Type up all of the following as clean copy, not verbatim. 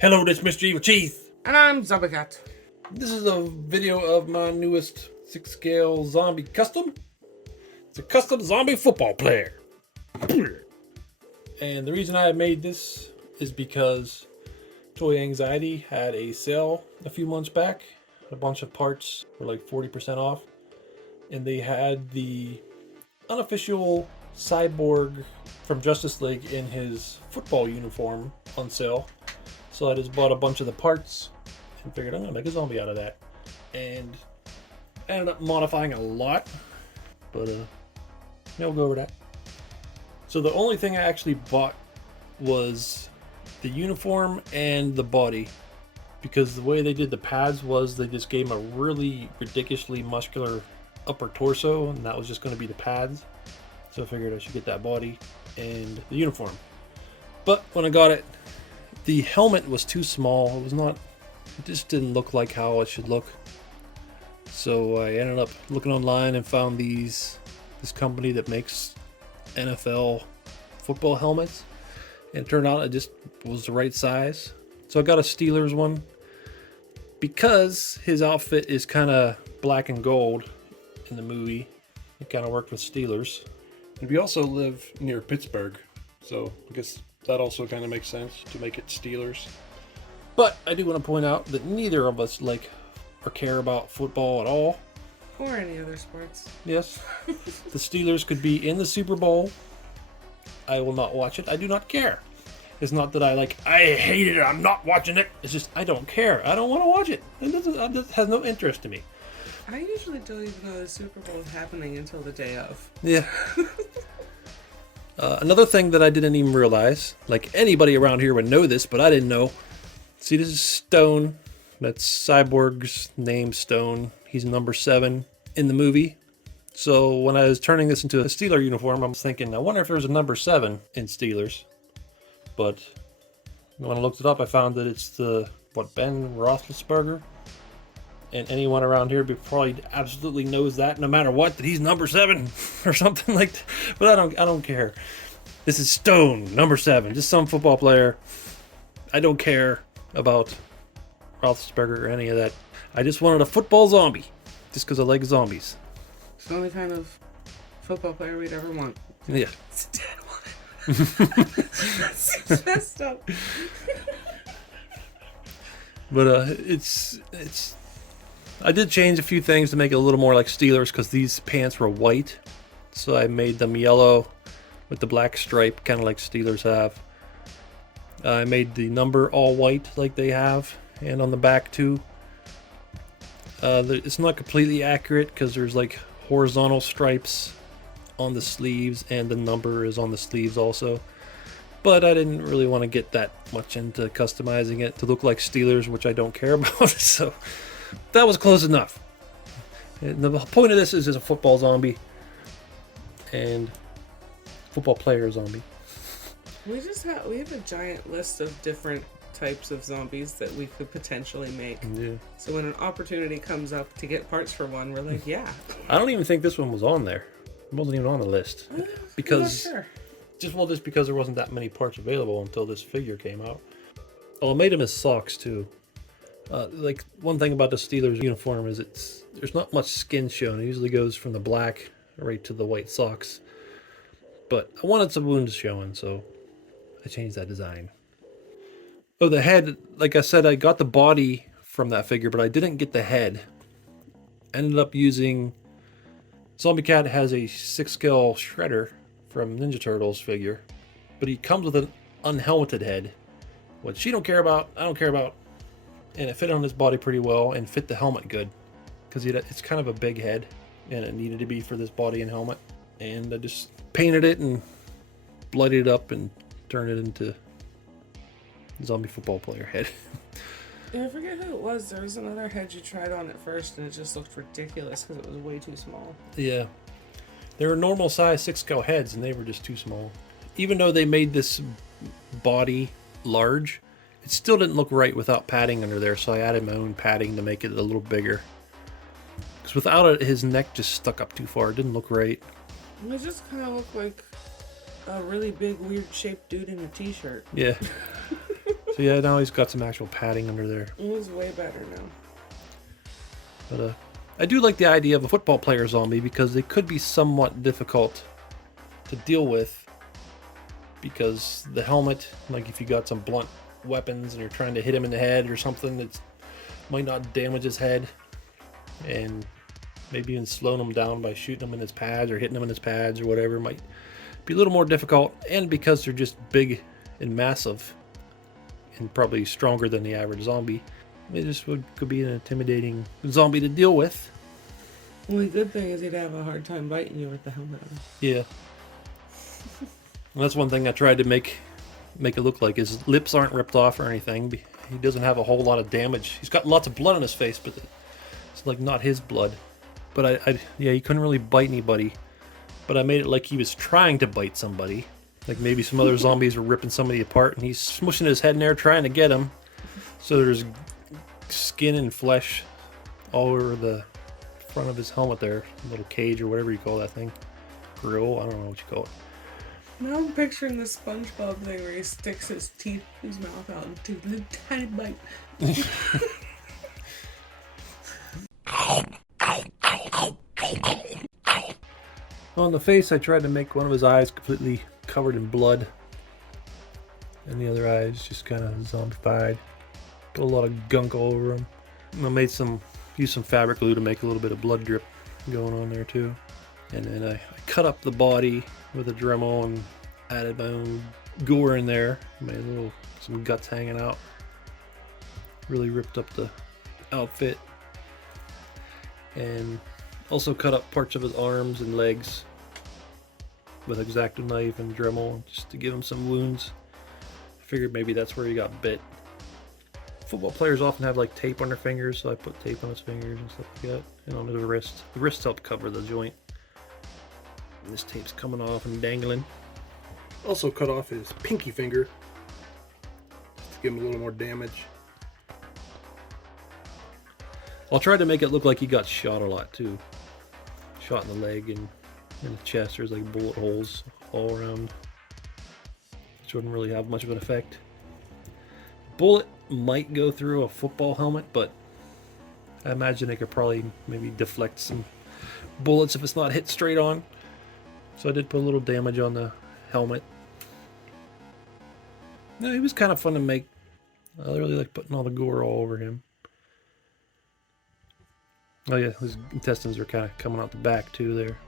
Hello, this is Mr. Evilcheese. And I'm Zombie Cat. This is a video of my newest 6-scale zombie custom. It's a custom zombie football player. And the reason I made this is because Toy Anxiety had a sale a few months back. A bunch of parts were like 40% off. And they had the unofficial cyborg from Justice League in his football uniform on sale. So I just bought a bunch of the parts and figured I'm gonna make a zombie out of that. And I ended up modifying a lot, but we'll go over that. So the only thing I actually bought was the uniform and the body, because the way they did the pads was they just gave him a really ridiculously muscular upper torso, and that was just going to be the pads. So I figured I should get that body and the uniform. But when I got it, the helmet was too small. It just didn't look like how it should look. So I ended up looking online and found this company that makes NFL football helmets. And it turned out it just was the right size. So I got a Steelers one because his outfit is kind of black and gold in the movie. It kind of worked with Steelers. And we also live near Pittsburgh, so I guess that also kind of makes sense to make it Steelers. But I do want to point out that neither of us like or care about football at all. Or any other sports. Yes. The Steelers could be in the Super Bowl. I will not watch it. I do not care. It's not that I hate it, I'm not watching it. It's just, I don't care. I don't want to watch it. It has no interest to me. I usually don't even know the Super Bowl is happening until the day of. Yeah. Another thing that I didn't even realize, like anybody around here would know this, but I didn't know. See, this is Stone. That's Cyborg's name, Stone. He's number 7 in the movie. So when I was turning this into a Steeler uniform, I was thinking, I wonder if there's a number 7 in Steelers. But when I looked it up, I found that it's Ben Roethlisberger. And anyone around here probably absolutely knows that, no matter what, that he's number 7 or something like that. But I don't care. This is Stone, number 7, just some football player. I don't care about Roethlisberger or any of that. I just wanted a football zombie, just because I like zombies. It's the only kind of football player we'd ever want. Yeah. It's a dead one. It's messed up. But it's. I did change a few things to make it a little more like Steelers, because these pants were white. So I made them yellow with the black stripe, kind of like Steelers have. I made the number all white like they have, and on the back too. It's not completely accurate because there's like horizontal stripes on the sleeves, and the number is on the sleeves also. But I didn't really want to get that much into customizing it to look like Steelers, which I don't care about. So that was close enough. And the point of this is a football zombie and football player zombie. We have a giant list of different types of zombies that we could potentially make. Yeah. So when an opportunity comes up to get parts for one, we're like, yeah. I don't even think this one was on there. It wasn't even on the list. Because I'm not sure. just because there wasn't that many parts available until this figure came out. Oh, I made him as socks too. Like one thing about the Steelers uniform is there's not much skin shown. It usually goes from the black right to the white socks. But I wanted some wounds showing, so I changed that design. Oh, the head, like I said, I got the body from that figure, but I didn't get the head. Ended up using... Zombie Cat has a 6-scale Shredder from Ninja Turtles figure, but he comes with an unhelmeted head, which she don't care about, I don't care about, and it fit on his body pretty well and fit the helmet good, because it's kind of a big head, and it needed to be for this body and helmet. And I just painted it and bloodied it up and turned it into zombie football player head. Yeah, I forget who it was. There was another head you tried on at first, and it just looked ridiculous because it was way too small. Yeah. They were normal size 6-scale heads, and they were just too small. Even though they made this body large, it still didn't look right without padding under there, so I added my own padding to make it a little bigger. Because without it, his neck just stuck up too far. It didn't look right. It just kind of looked like a really big, weird-shaped dude in a t-shirt. Yeah. So yeah, now he's got some actual padding under there. He's way better now. But I do like the idea of a football player zombie because they could be somewhat difficult to deal with. Because the helmet, like if you got some blunt weapons and you're trying to hit him in the head or something, that might not damage his head. And maybe even slowing him down by shooting him in his pads or hitting him in his pads or whatever might be a little more difficult. And because they're just big and massive and probably stronger than the average zombie, it just could be an intimidating zombie to deal with. Only good thing is he'd have a hard time biting you with the helmet on. Yeah. And that's one thing I tried to make it look like. His lips aren't ripped off or anything. He doesn't have a whole lot of damage. He's got lots of blood on his face, but it's like not his blood. But yeah, he couldn't really bite anybody. But I made it like he was trying to bite somebody. Like maybe some other zombies were ripping somebody apart and he's smushing his head in there trying to get him. So there's skin and flesh all over the front of his helmet there. Little cage or whatever you call that thing. Grill, I don't know what you call it. Now I'm picturing the SpongeBob thing where he sticks his teeth, his mouth out and takes a little tiny bite. On the face, I tried to make one of his eyes completely covered in blood. And the other eye is just kind of zombified. Put a lot of gunk all over him. I used some fabric glue to make a little bit of blood drip going on there too. And then I cut up the body with a Dremel and added my own gore in there. Made some guts hanging out. Really ripped up the outfit. And also cut up parts of his arms and legs with an X-Acto knife and Dremel just to give him some wounds. I figured maybe that's where he got bit. Football players often have like tape on their fingers, so I put tape on his fingers and stuff like that, and on the wrist. The wrists help cover the joint. And this tape's coming off and dangling. Also cut off his pinky finger to give him a little more damage. I'll try to make it look like he got shot a lot too. Shot in the leg and in the chest. There's like bullet holes all around, which wouldn't really have much of an effect. Bullet might go through a football helmet, but I imagine it could probably maybe deflect some bullets if it's not hit straight on. So I did put a little damage on the helmet. No, he was kind of fun to make. I really like putting all the gore all over him. Oh yeah, his intestines are kind of coming out the back too there.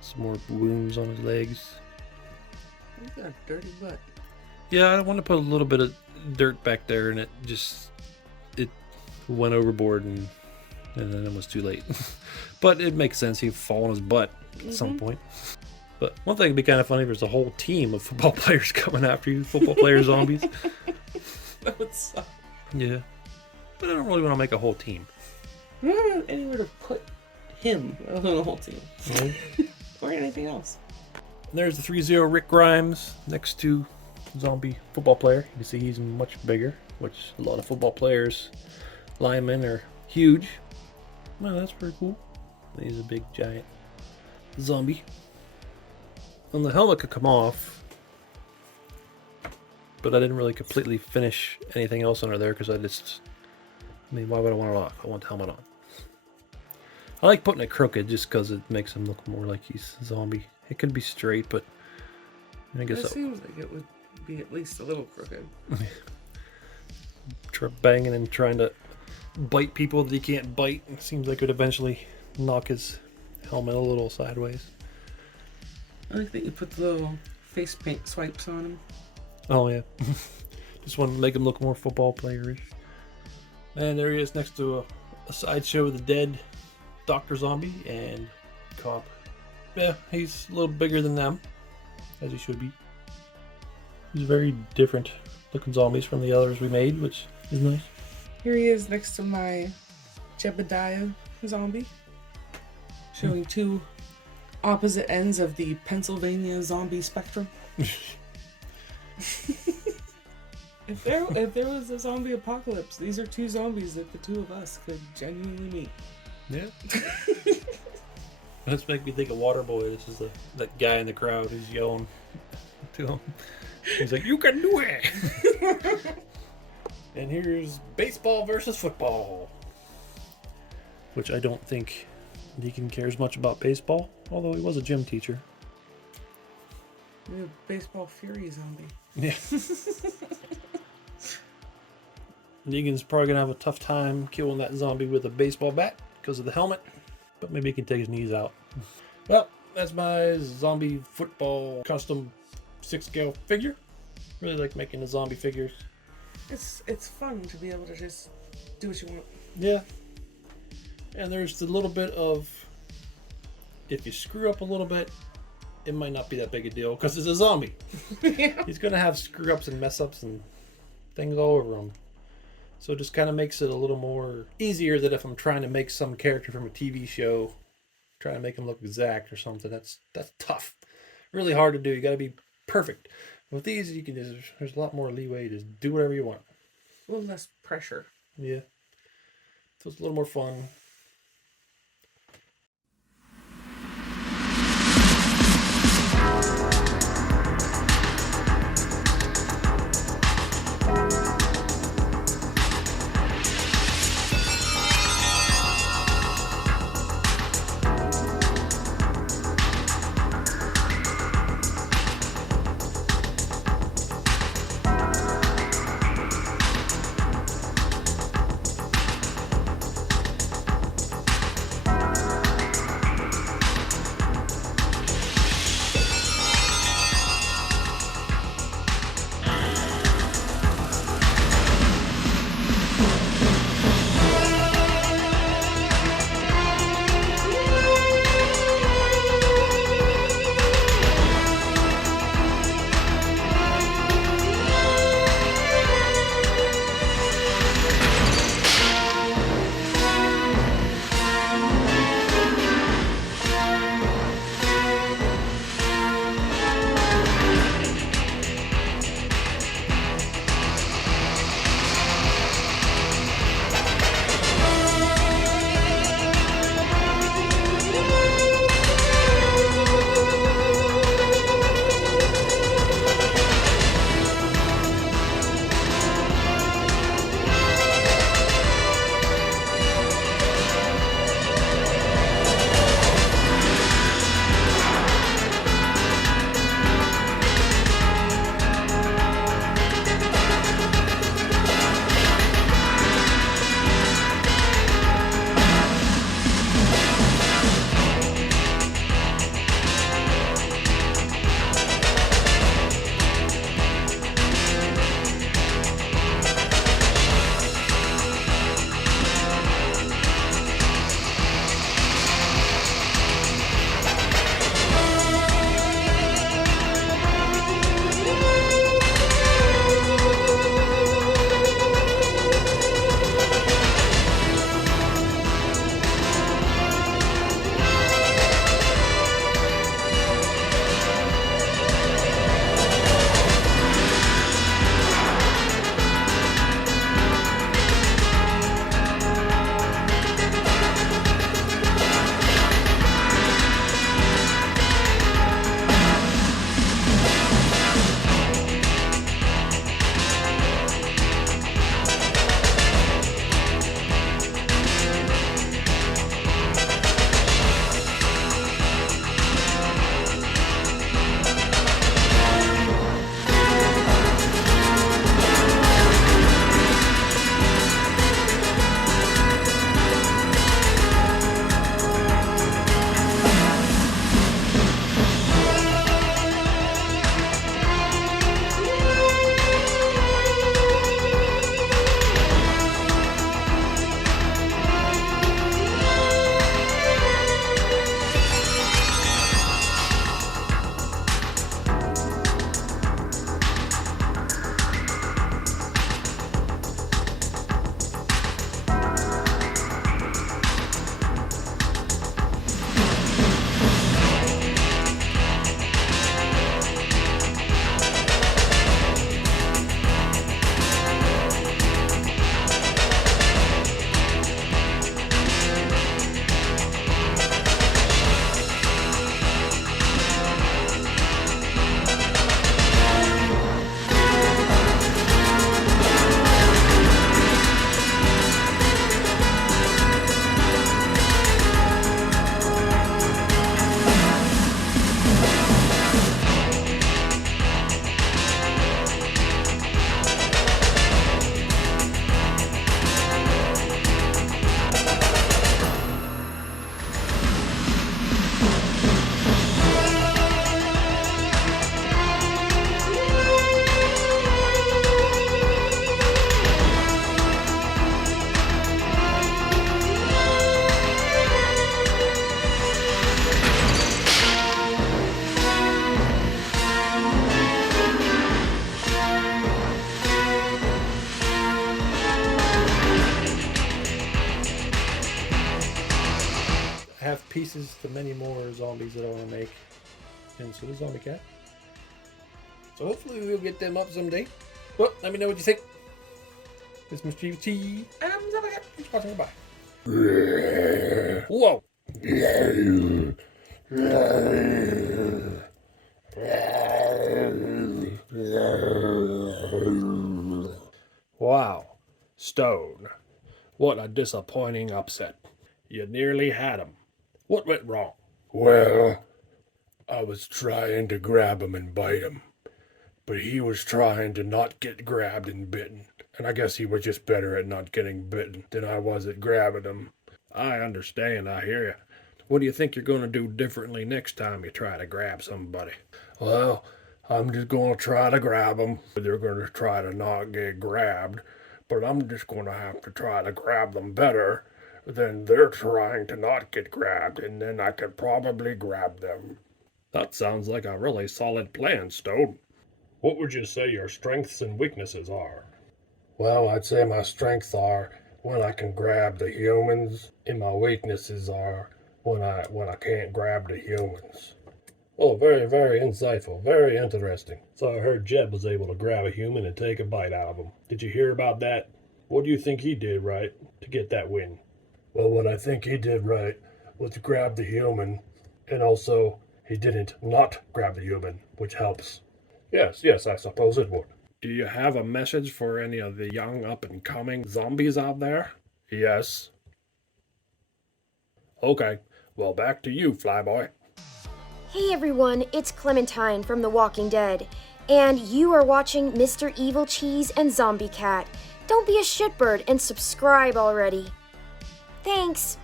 Some more wounds on his legs. He's got a dirty butt. Yeah, I want to put a little bit of dirt back there, and it went overboard, and then it was too late. But it makes sense. He'd fall on his butt at some point. But one thing would be kind of funny if there's a whole team of football players coming after you, football player zombies. That would suck. Yeah. But I don't really want to make a whole team. We don't have anywhere to put him other than the whole team. Right? Or anything else. And there's the 3-0 Rick Grimes next to zombie football player. You can see he's much bigger, which a lot of football players, linemen, are huge. Well, that's pretty cool. He's a big giant zombie. And the helmet could come off, but I didn't really completely finish anything else under there because why would I want it off? I want the helmet on. I like putting it crooked just because it makes him look more like he's a zombie. It could be straight, but I guess it seems like it would be at least a little crooked. Banging and trying to bite people that he can't bite. It seems like it would eventually knock his helmet a little sideways. I like that you put the little face paint swipes on him. Oh yeah. Just wanted to make him look more football player-ish. And there he is next to a sideshow with a dead Dr. Zombie and Cop. Yeah, he's a little bigger than them, as he should be. He's very different looking zombies from the others we made, which is nice. Here he is next to my Jebediah zombie, showing two opposite ends of the Pennsylvania zombie spectrum. If there was a zombie apocalypse, these are two zombies that the two of us could genuinely meet. Yeah. That's make me think of Waterboy. This is that guy in the crowd who's yelling to him. He's like, you can do it. And here's baseball versus football, which I don't think Deacon cares much about baseball, although he was a gym teacher. Maybe a baseball fury zombie. Yeah. Negan's probably gonna have a tough time killing that zombie with a baseball bat because of the helmet, but maybe he can take his knees out. Well, that's my zombie football custom 6-scale figure. Really like making the zombie figures. It's fun to be able to just do what you want. Yeah. And there's the little bit of, if you screw up a little bit, it might not be that big a deal because it's a zombie. Yeah. He's gonna have screw ups and mess ups and things all over him. So it just kind of makes it a little more easier that if I'm trying to make some character from a TV show, trying to make him look exact or something, that's tough. Really hard to do. You got to be perfect. With these, you can there's a lot more leeway to do whatever you want. A little less pressure. Yeah. So it's a little more fun. have pieces to many more zombies that I want to make. And so the zombie cat. So hopefully we'll get them up someday. Well, let me know what you think. This is Mr. Evilcheese. And I'm Zombie Cat. Thanks for watching. Goodbye. Whoa. Wow, Stone. What a disappointing upset. You nearly had him. What went wrong? Well, I was trying to grab him and bite him, but he was trying to not get grabbed and bitten. And I guess he was just better at not getting bitten than I was at grabbing him. I understand, I hear you. What do you think you're going to do differently next time you try to grab somebody? Well, I'm just going to try to grab them. They're going to try to not get grabbed, but I'm just going to have to try to grab them better than they're trying to not get grabbed, and then I could probably grab them. That sounds like a really solid plan, Stone. What would you say your strengths and weaknesses are? Well, I'd say my strengths are when I can grab the humans, and my weaknesses are when I can't grab the humans. Oh, very, very insightful. Very interesting. So I heard Jeb was able to grab a human and take a bite out of him. Did you hear about that? What do you think he did right to get that win? Well, what I think he did right was to grab the human, and also he didn't not grab the human, which helps. Yes, I suppose it would. Do you have a message for any of the young up-and-coming zombies out there? Yes. Okay, well, back to you, Flyboy. Hey everyone, it's Clementine from The Walking Dead, and you are watching Mr. Evilcheese and Zombie Cat. Don't be a shitbird and subscribe already. Thanks!